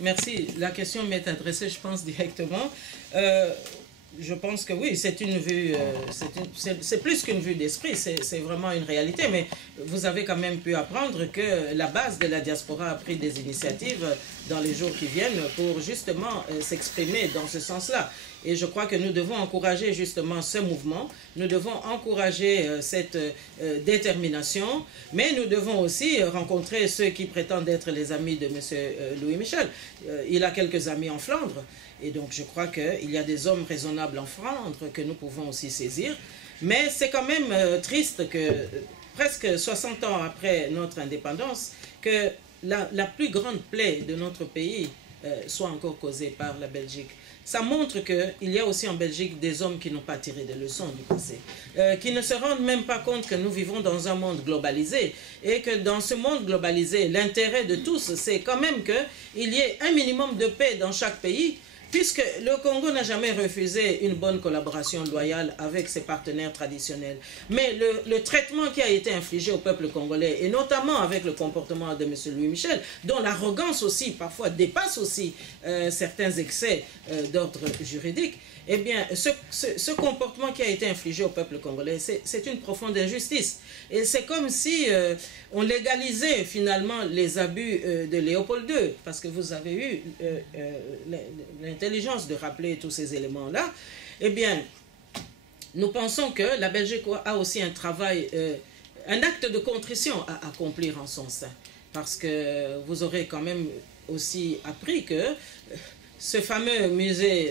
merci, la question m'est adressée je pense directement. Je pense que oui, c'est une vue, c'est plus qu'une vue d'esprit, c'est vraiment une réalité. Mais vous avez quand même pu apprendre que la base de la diaspora a pris des initiatives dans les jours qui viennent pour justement s'exprimer dans ce sens-là. Et je crois que nous devons encourager justement ce mouvement, nous devons encourager cette détermination, mais nous devons aussi rencontrer ceux qui prétendent être les amis de M. Louis Michel. Il a quelques amis en Flandre. Et donc, je crois qu'il y a des hommes raisonnables en Flandre que nous pouvons aussi saisir. Mais c'est quand même triste que, presque 60 ans après notre indépendance, que la plus grande plaie de notre pays soit encore causée par la Belgique. Ça montre qu'il y a aussi en Belgique des hommes qui n'ont pas tiré de leçons du passé, qui ne se rendent même pas compte que nous vivons dans un monde globalisé et que dans ce monde globalisé, l'intérêt de tous, c'est quand même qu'il y ait un minimum de paix dans chaque pays, puisque le Congo n'a jamais refusé une bonne collaboration loyale avec ses partenaires traditionnels. Mais le traitement qui a été infligé au peuple congolais, et notamment avec le comportement de M. Louis Michel, dont l'arrogance aussi parfois dépasse aussi certains excès d'ordre juridique, eh bien, ce comportement qui a été infligé au peuple congolais, c'est une profonde injustice. Et c'est comme si on légalisait finalement les abus de Léopold II, parce que vous avez eu l'intelligence de rappeler tous ces éléments-là. Eh bien, nous pensons que la Belgique a aussi un travail, un acte de contrition à accomplir en son sein. Parce que vous aurez quand même aussi appris que ce fameux musée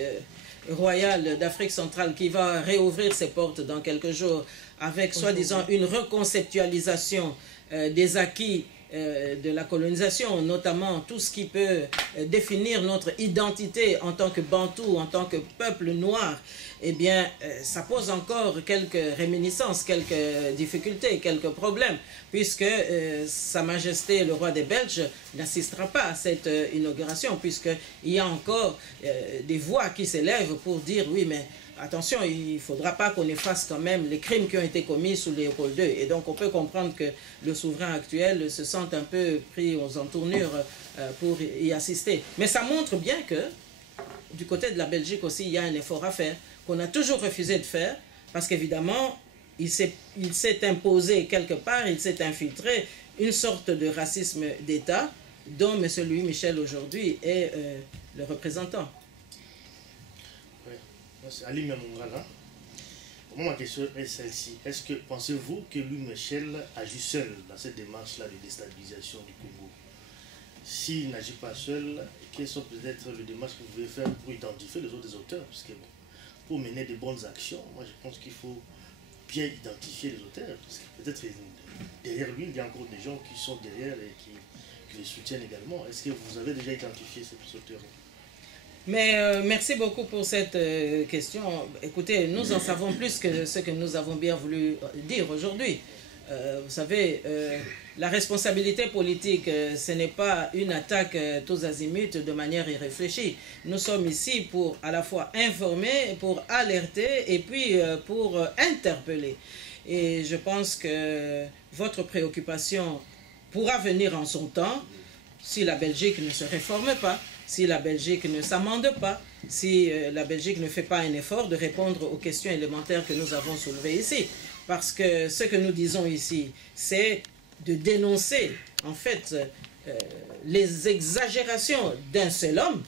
royal d'Afrique centrale qui va réouvrir ses portes dans quelques jours avec soi-disant une reconceptualisation des acquis de la colonisation, notamment tout ce qui peut définir notre identité en tant que Bantou, en tant que peuple noir, eh bien, ça pose encore quelques réminiscences, quelques difficultés, quelques problèmes, puisque Sa Majesté le roi des Belges n'assistera pas à cette inauguration, puisqu'il y a encore des voix qui s'élèvent pour dire oui, mais attention, il ne faudra pas qu'on efface quand même les crimes qui ont été commis sous Léopold II. Et donc on peut comprendre que le souverain actuel se sente un peu pris aux entournures pour y assister. Mais ça montre bien que du côté de la Belgique aussi, il y a un effort à faire, qu'on a toujours refusé de faire, parce qu'évidemment, il s'est imposé quelque part, il s'est infiltré une sorte de racisme d'État dont M. Louis Michel aujourd'hui est le représentant. Ali Memongala, ma question est celle-ci. Est-ce que pensez-vous que Louis Michel agit seul dans cette démarche-là de déstabilisation du Congo? S'il n'agit pas seul, quelles sont peut-être les démarches que vous pouvez faire pour identifier les autres auteurs? Parce que bon, pour mener de bonnes actions, moi je pense qu'il faut bien identifier les auteurs. Parce que peut-être derrière lui, il y a encore des gens qui sont derrière et qui les soutiennent également. Est-ce que vous avez déjà identifié ces auteurs? Mais merci beaucoup pour cette question. Écoutez, nous en savons plus que ce que nous avons bien voulu dire aujourd'hui. Vous savez, la responsabilité politique, ce n'est pas une attaque tous azimuts de manière irréfléchie. Nous sommes ici pour à la fois informer, pour alerter et puis pour interpeller. Et je pense que votre préoccupation pourra venir en son temps si la Belgique ne se réforme pas, si la Belgique ne s'amende pas, si la Belgique ne fait pas un effort de répondre aux questions élémentaires que nous avons soulevées ici. Parce que ce que nous disons ici, c'est de dénoncer, en fait, les exagérations d'un seul homme,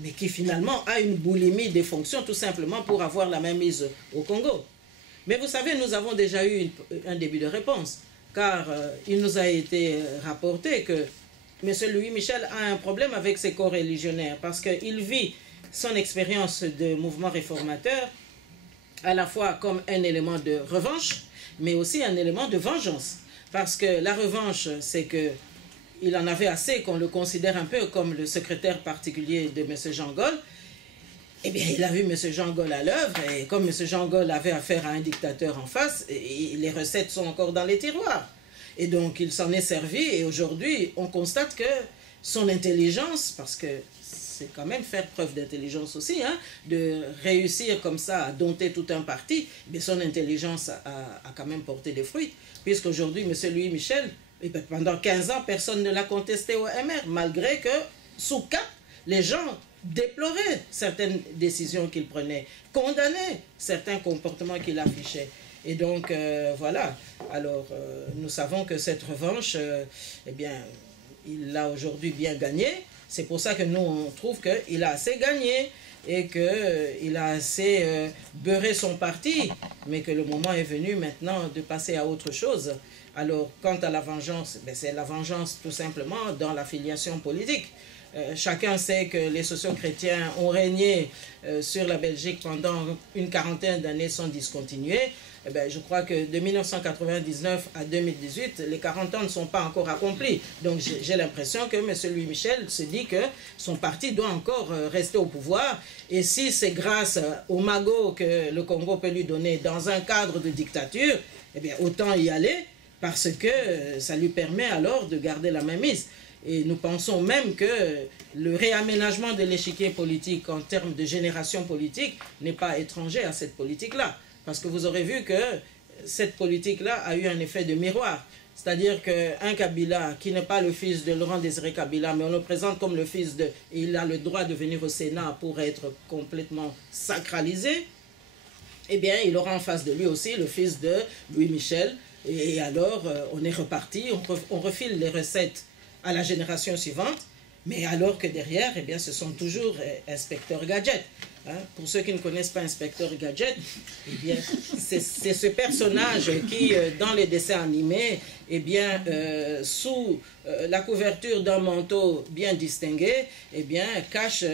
mais qui finalement a une boulimie des fonctions tout simplement pour avoir la main mise au Congo. Mais vous savez, nous avons déjà eu un début de réponse, car il nous a été rapporté que M. Louis Michel a un problème avec ses co-religionnaires parce qu'il vit son expérience de mouvement réformateur à la fois comme un élément de revanche, mais aussi un élément de vengeance. Parce que la revanche, c'est qu'il en avait assez qu'on le considère un peu comme le secrétaire particulier de M. Jean Gol. Eh bien, il a vu M. Jean Gol à l'œuvre, et comme M. Jean Gol avait affaire à un dictateur en face, les recettes sont encore dans les tiroirs. Et donc, il s'en est servi, et aujourd'hui, on constate que son intelligence, parce que c'est quand même faire preuve d'intelligence aussi, hein, de réussir comme ça à dompter tout un parti, mais son intelligence a quand même porté des fruits, puisqu'aujourd'hui, M. Louis Michel, pendant 15 ans, personne ne l'a contesté au MR, malgré que, sous cap, les gens déploraient certaines décisions qu'il prenait, condamnaient certains comportements qu'il affichait. Et donc, voilà. Alors, nous savons que cette revanche, eh bien, il l'a aujourd'hui bien gagné. C'est pour ça que nous, on trouve qu'il a assez gagné et qu'il a assez beurré son parti, mais que le moment est venu maintenant de passer à autre chose. Alors, quant à la vengeance, ben, c'est la vengeance tout simplement dans l'affiliation politique. Chacun sait que les socio-chrétiens ont régné sur la Belgique pendant une quarantaine d'années sans discontinuer. Eh bien, je crois que de 1999 à 2018, les 40 ans ne sont pas encore accomplis. Donc j'ai l'impression que M. Louis Michel se dit que son parti doit encore rester au pouvoir. Et si c'est grâce au magot que le Congo peut lui donner dans un cadre de dictature, eh bien, autant y aller parce que ça lui permet alors de garder la mainmise. Et nous pensons même que le réaménagement de l'échiquier politique en termes de génération politique n'est pas étranger à cette politique-là. Parce que vous aurez vu que cette politique-là a eu un effet de miroir. C'est-à-dire qu'un Kabila, qui n'est pas le fils de Laurent Désiré Kabila, mais on le présente comme le fils de... Et il a le droit de venir au Sénat pour être complètement sacralisé, eh bien, il aura en face de lui aussi le fils de Louis Michel. Et alors, on est reparti, on refile les recettes à la génération suivante, mais alors que derrière, eh bien, ce sont toujours inspecteurs gadgets. Hein? Pour ceux qui ne connaissent pas Inspecteur Gadget, eh bien, c'est ce personnage qui, dans les dessins animés, eh bien, sous la couverture d'un manteau bien distingué, eh bien, cache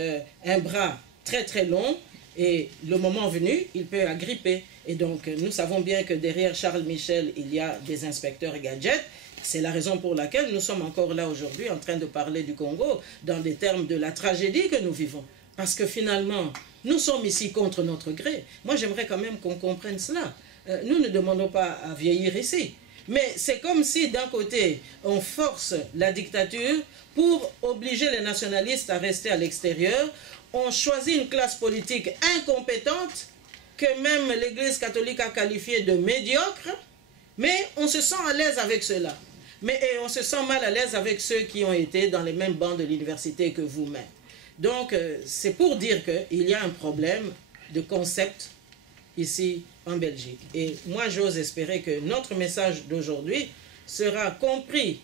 un bras très très long et le moment venu, il peut agripper. Et donc, nous savons bien que derrière Charles Michel, il y a des inspecteurs gadgets C'est la raison pour laquelle nous sommes encore là aujourd'hui en train de parler du Congo dans des termes de la tragédie que nous vivons. Parce que finalement, nous sommes ici contre notre gré. Moi, j'aimerais quand même qu'on comprenne cela. Nous ne demandons pas à vieillir ici. Mais c'est comme si d'un côté, on force la dictature pour obliger les nationalistes à rester à l'extérieur. On choisit une classe politique incompétente que même l'Église catholique a qualifiée de médiocre. Mais on se sent à l'aise avec cela. Et on se sent mal à l'aise avec ceux qui ont été dans les mêmes bancs de l'université que vous-même. Donc, c'est pour dire qu'il y a un problème de concept ici en Belgique. Et moi, j'ose espérer que notre message d'aujourd'hui sera compris,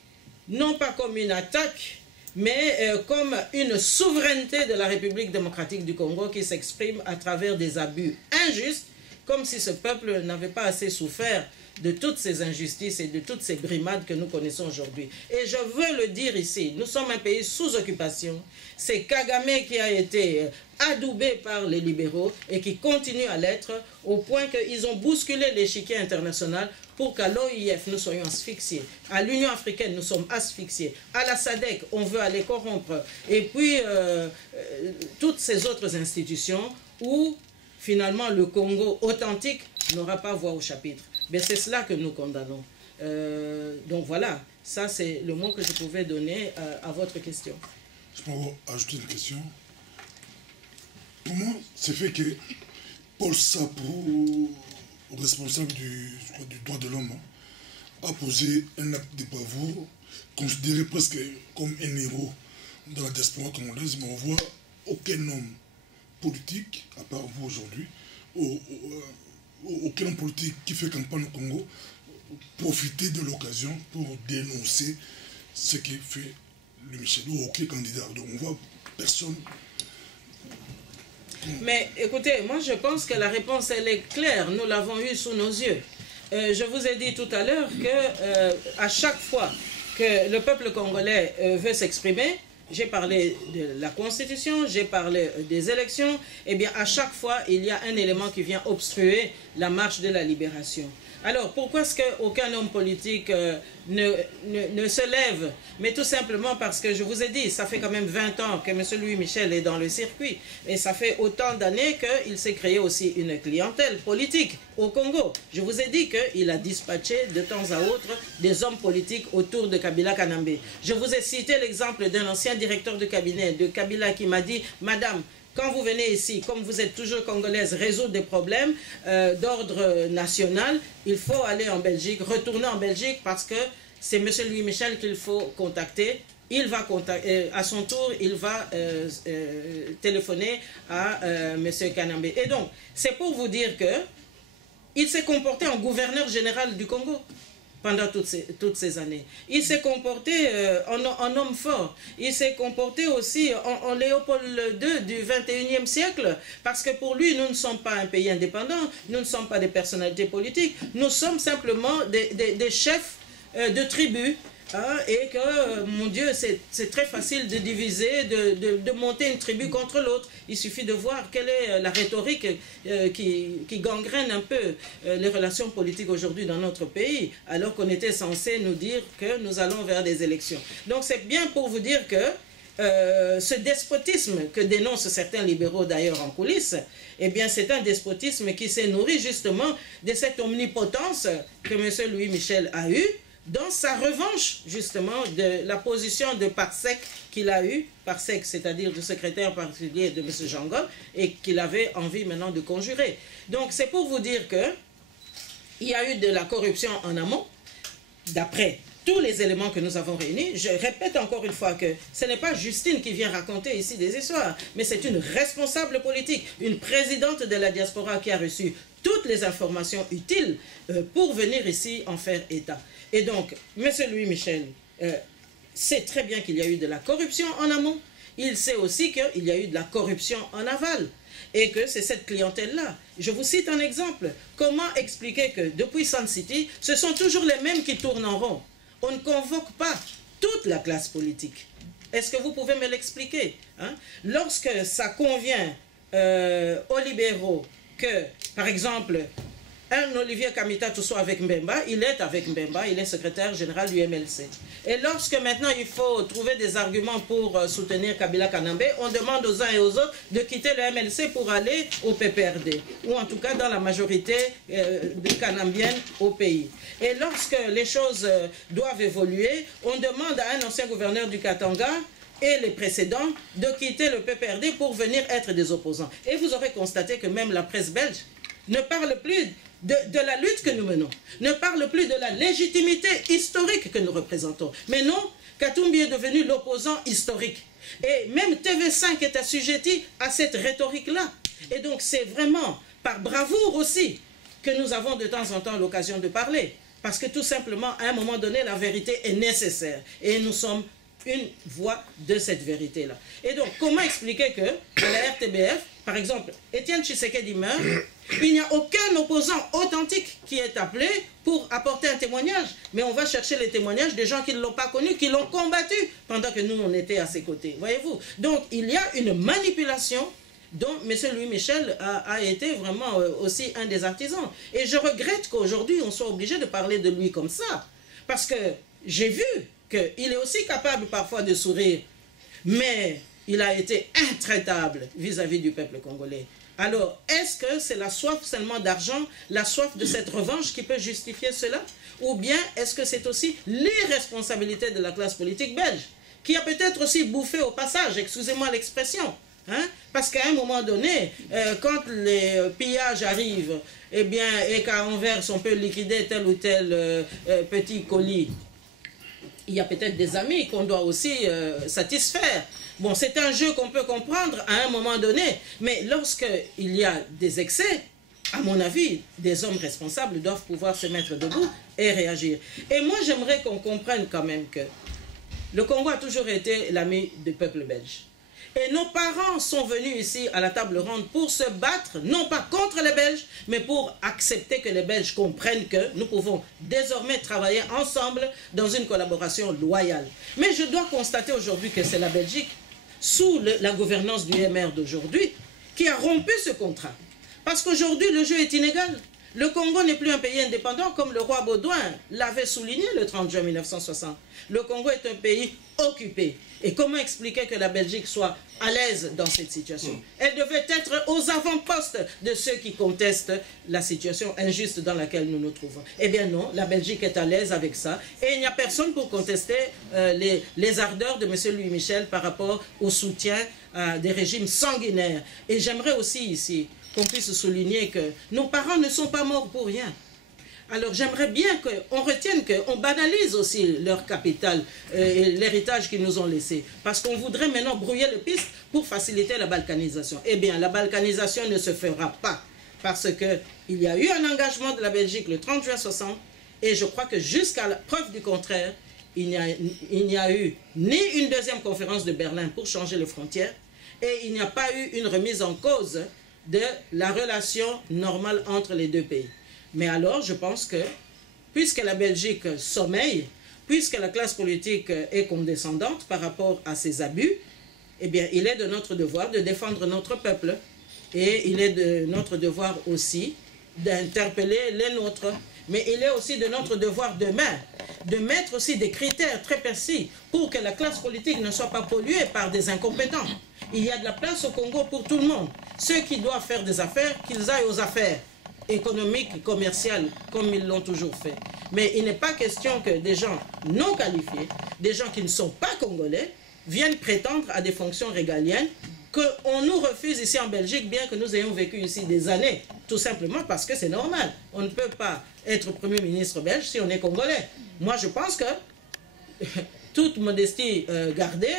non pas comme une attaque, mais comme une souveraineté de la République démocratique du Congo qui s'exprime à travers des abus injustes, comme si ce peuple n'avait pas assez souffert de toutes ces injustices et de toutes ces brimades que nous connaissons aujourd'hui. Et je veux le dire ici, nous sommes un pays sous occupation. C'est Kagame qui a été adoubé par les libéraux et qui continue à l'être au point qu'ils ont bousculé l'échiquier international pour qu'à l'OIF nous soyons asphyxiés, à l'Union africaine nous sommes asphyxiés, à la SADC on veut aller corrompre, et puis toutes ces autres institutions où finalement le Congo authentique n'aura pas voix au chapitre. Mais c'est cela que nous condamnons. Donc voilà, ça c'est le mot que je pouvais donner à votre question. Je peux ajouter une question. Pour moi, c'est fait que Paul Sapou, responsable du droit de l'homme, a posé un acte de bravoure, considéré presque comme un héros dans la diaspora congolaise, mais on voit aucun homme politique, à part vous aujourd'hui, aucun homme politique qui fait campagne au Congo, profiter de l'occasion pour dénoncer ce qui fait le Michel, ou aucun candidat. Donc on voit personne. Mais écoutez, moi je pense que la réponse elle est claire, nous l'avons eue sous nos yeux. Je vous ai dit tout à l'heure que à chaque fois que le peuple congolais veut s'exprimer, j'ai parlé de la Constitution, j'ai parlé des élections, et bien à chaque fois il y a un élément qui vient obstruer la marche de la libération. Alors, pourquoi est-ce qu'aucun homme politique ne se lève? Mais tout simplement parce que, je vous ai dit, ça fait quand même 20 ans que M. Louis Michel est dans le circuit. Et ça fait autant d'années qu'il s'est créé aussi une clientèle politique au Congo. Je vous ai dit qu'il a dispatché de temps à autre des hommes politiques autour de Kabila Kanambe. Je vous ai cité l'exemple d'un ancien directeur de cabinet de Kabila qui m'a dit « Madame, quand vous venez ici, comme vous êtes toujours congolaise, résoudre des problèmes d'ordre national, il faut aller en Belgique, retourner en Belgique parce que c'est M. Louis Michel qu'il faut contacter. Il va contacter, à son tour, il va téléphoner à M. Kanambe. Et donc, c'est pour vous dire que il s'est comporté en gouverneur général du Congo pendant toutes ces années. Il s'est comporté en homme fort. Il s'est comporté aussi en Léopold II du 21e siècle, parce que pour lui, nous ne sommes pas un pays indépendant, nous ne sommes pas des personnalités politiques, nous sommes simplement des chefs de tribus. Hein, et que, mon Dieu, c'est très facile de diviser, de monter une tribu contre l'autre. Il suffit de voir quelle est la rhétorique qui gangrène un peu les relations politiques aujourd'hui dans notre pays, alors qu'on était censé nous dire que nous allons vers des élections. Donc c'est bien pour vous dire que ce despotisme que dénoncent certains libéraux d'ailleurs en coulisses, eh bien c'est un despotisme qui s'est nourri justement de cette omnipotence que M. Louis Michel a eue, dans sa revanche, justement, de la position de Parsec qu'il a eue, Parsec, c'est-à-dire du secrétaire particulier de M. Jangol, et qu'il avait envie maintenant de conjurer. Donc, c'est pour vous dire que il y a eu de la corruption en amont, d'après tous les éléments que nous avons réunis. Je répète encore une fois que ce n'est pas Justine qui vient raconter ici des histoires, mais c'est une responsable politique, une présidente de la diaspora qui a reçu toutes les informations utiles pour venir ici en faire état. Et donc, M. Louis Michel sait très bien qu'il y a eu de la corruption en amont. Il sait aussi qu'il y a eu de la corruption en aval. Et que c'est cette clientèle-là. Je vous cite un exemple. Comment expliquer que depuis Sun City, ce sont toujours les mêmes qui tournent en rond? On ne convoque pas toute la classe politique. Est-ce que vous pouvez me l'expliquer, hein? Lorsque ça convient aux libéraux que, par exemple, un Olivier Kamita soit avec Mbemba, il est avec Mbemba, il est secrétaire général du MLC. Et lorsque maintenant il faut trouver des arguments pour soutenir Kabila Kanambe, on demande aux uns et aux autres de quitter le MLC pour aller au PPRD, ou en tout cas dans la majorité de Kanambiennes au pays. Et lorsque les choses doivent évoluer, on demande à un ancien gouverneur du Katanga et les précédents de quitter le PPRD pour venir être des opposants. Et vous aurez constaté que même la presse belge ne parle plus de la lutte que nous menons, ne parle plus de la légitimité historique que nous représentons. Mais non, Katumbi est devenu l'opposant historique. Et même TV5 est assujetti à cette rhétorique-là. Et donc c'est vraiment par bravoure aussi que nous avons de temps en temps l'occasion de parler. Parce que tout simplement, à un moment donné, la vérité est nécessaire. Et nous sommes une voix de cette vérité-là. Et donc, comment expliquer que à la RTBF, par exemple, Étienne Tshisekedi meurt, il n'y a aucun opposant authentique qui est appelé pour apporter un témoignage. Mais on va chercher les témoignages des gens qui ne l'ont pas connu, qui l'ont combattu pendant que nous, on était à ses côtés. Voyez-vous? Donc, il y a une manipulation dont M. Louis Michel a été vraiment aussi un des artisans. Et je regrette qu'aujourd'hui, on soit obligé de parler de lui comme ça. Parce que j'ai vu qu'il est aussi capable parfois de sourire, mais il a été intraitable vis-à-vis du peuple congolais. Alors, est-ce que c'est la soif seulement d'argent, la soif de cette revanche qui peut justifier cela? Ou bien est-ce que c'est aussi l'irresponsabilité de la classe politique belge, qui a peut-être aussi bouffé au passage, excusez-moi l'expression, hein? Parce qu'à un moment donné, quand les pillages arrivent, eh bien, et qu'à Anvers, on peut liquider tel ou tel petit colis, il y a peut-être des amis qu'on doit aussi satisfaire. Bon, c'est un jeu qu'on peut comprendre à un moment donné, mais lorsqu'il y a des excès, à mon avis, des hommes responsables doivent pouvoir se mettre debout et réagir. Et moi, j'aimerais qu'on comprenne quand même que le Congo a toujours été l'ami du peuple belge. Et nos parents sont venus ici à la table ronde pour se battre, non pas contre les Belges, mais pour accepter que les Belges comprennent que nous pouvons désormais travailler ensemble dans une collaboration loyale. Mais je dois constater aujourd'hui que c'est la Belgique, sous la gouvernance du MR d'aujourd'hui, qui a rompu ce contrat. Parce qu'aujourd'hui, le jeu est inégal. Le Congo n'est plus un pays indépendant comme le roi Baudouin l'avait souligné le 30 juin 1960. Le Congo est un pays occupé. Et comment expliquer que la Belgique soit à l'aise dans cette situation? Elle devait être aux avant-postes de ceux qui contestent la situation injuste dans laquelle nous nous trouvons. Eh bien non, la Belgique est à l'aise avec ça. Et il n'y a personne pour contester les ardeurs de M. Louis Michel par rapport au soutien à des régimes sanguinaires. Et j'aimerais aussi ici qu'on puisse souligner que nos parents ne sont pas morts pour rien. Alors j'aimerais bien qu'on retienne qu'on banalise aussi leur capital et l'héritage qu'ils nous ont laissé. Parce qu'on voudrait maintenant brouiller les pistes pour faciliter la balkanisation. Eh bien, la balkanisation ne se fera pas. Parce qu'il y a eu un engagement de la Belgique le 30 juin 60. Et je crois que jusqu'à la preuve du contraire, il n'y a eu ni une deuxième conférence de Berlin pour changer les frontières. Et il n'y a pas eu une remise en cause de la relation normale entre les deux pays. Mais alors, je pense que, puisque la Belgique sommeille, puisque la classe politique est condescendante par rapport à ses abus, eh bien, il est de notre devoir de défendre notre peuple. Et il est de notre devoir aussi d'interpeller les nôtres. Mais il est aussi de notre devoir demain de mettre aussi des critères très précis pour que la classe politique ne soit pas polluée par des incompétents. Il y a de la place au Congo pour tout le monde. Ceux qui doivent faire des affaires, qu'ils aillent aux affaires économiques, commerciales, comme ils l'ont toujours fait. Mais il n'est pas question que des gens non qualifiés, des gens qui ne sont pas congolais, viennent prétendre à des fonctions régaliennes qu'on nous refuse ici en Belgique, bien que nous ayons vécu ici des années, tout simplement parce que c'est normal. On ne peut pas être Premier ministre belge si on est congolais. Moi, je pense que, toute modestie gardée,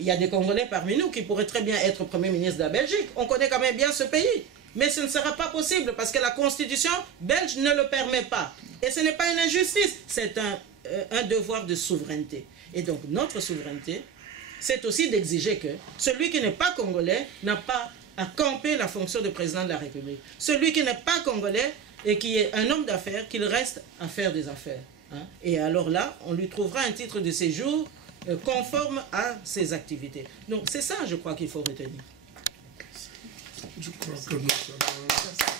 il y a des Congolais parmi nous qui pourraient très bien être Premier ministre de la Belgique. On connaît quand même bien ce pays. Mais ce ne sera pas possible parce que la Constitution belge ne le permet pas. Et ce n'est pas une injustice, c'est un devoir de souveraineté. Et donc notre souveraineté, c'est aussi d'exiger que celui qui n'est pas congolais n'a pas à camper la fonction de président de la République. Celui qui n'est pas congolais et qui est un homme d'affaires, qu'il reste à faire des affaires. Hein? Et alors là, on lui trouvera un titre de séjour conforme à ses activités. Donc c'est ça, je crois, qu'il faut retenir. Je crois que nous sommes...